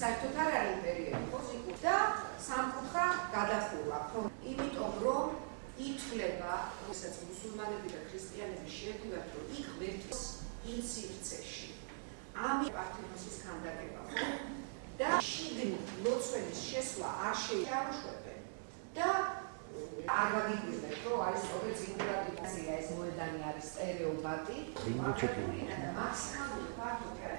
საერთოდ არ არის პერიოდი პოზიტივი და სამკუთხა გადახურვა. იმიტომ რომ ითვლება, რასაც მუსულმანები და ქრისტიანები შეერთებათ, რომ იქ ღმერთის ინცირცეში. ამი პართენოსის ქანდაკება და შიგნით ლოცველის შესვლა არ შეიაროშვებენ და არ ვაგიგვირდეთ, რომ არის სწორედ ზიგურატიზაცია, ეს მოედანი არის სტერეობატი. მაქსიმალური ფაქტია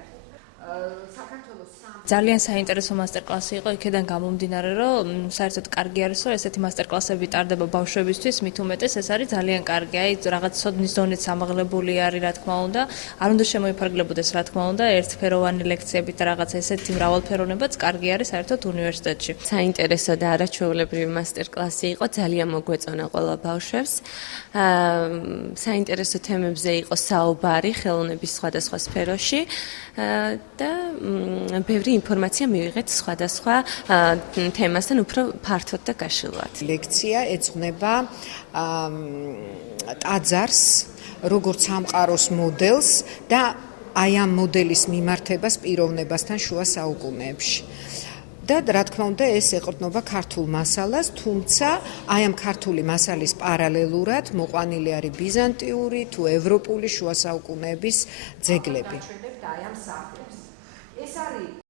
საქართველოს ძალიან საინტერესო მასტერკლასი იყო იქიდან გამომდინარე, რომ საერთოდ კარგი არის, რომ ესეთი მასტერკლასები ტარდება ბავშვებისთვის, მით უმეტეს ეს არის ძალიან კარგი. აი რაღაც სოდნის დონეც ამაღლებული არის, რა თქმა უნდა, არ უნდა შემოიფარგლებოდეს, რა თქმა უნდა, ერთფეროვანი ლექციებით და რაღაც ესეთი მრავალფეროვნებაც კარგი არის საერთოდ უნივერსიტეტში. საინტერესო და არაჩვეულებრივი მასტერკლასი იყო, ძალიან მოგვეწონა ყველა ბავშვებს. საინტერესო თემებზე იყო საუბარი ხელოვნების სხვადასხვა სფეროში და ბევრი ინფორმაცია მივიღეთ სხვადასხვა თემასთან უფრო ფართოდ და გაშლილად. ლექცია ეძღვნება ტაძარს, როგორც სამყაროს მოდელს და აი ამ მოდელის მიმართებას პიროვნებასთან შუა საუკუნეებში. და რა თქმა უნდა ეს ეყრდნობა ქართულ მასალას, თუმცა აი ამ ქართული მასალის პარალელურად მოყვანილი არის ბიზანტიური თუ ევროპული შუა საუკუნეების ძეგლები. ეს არის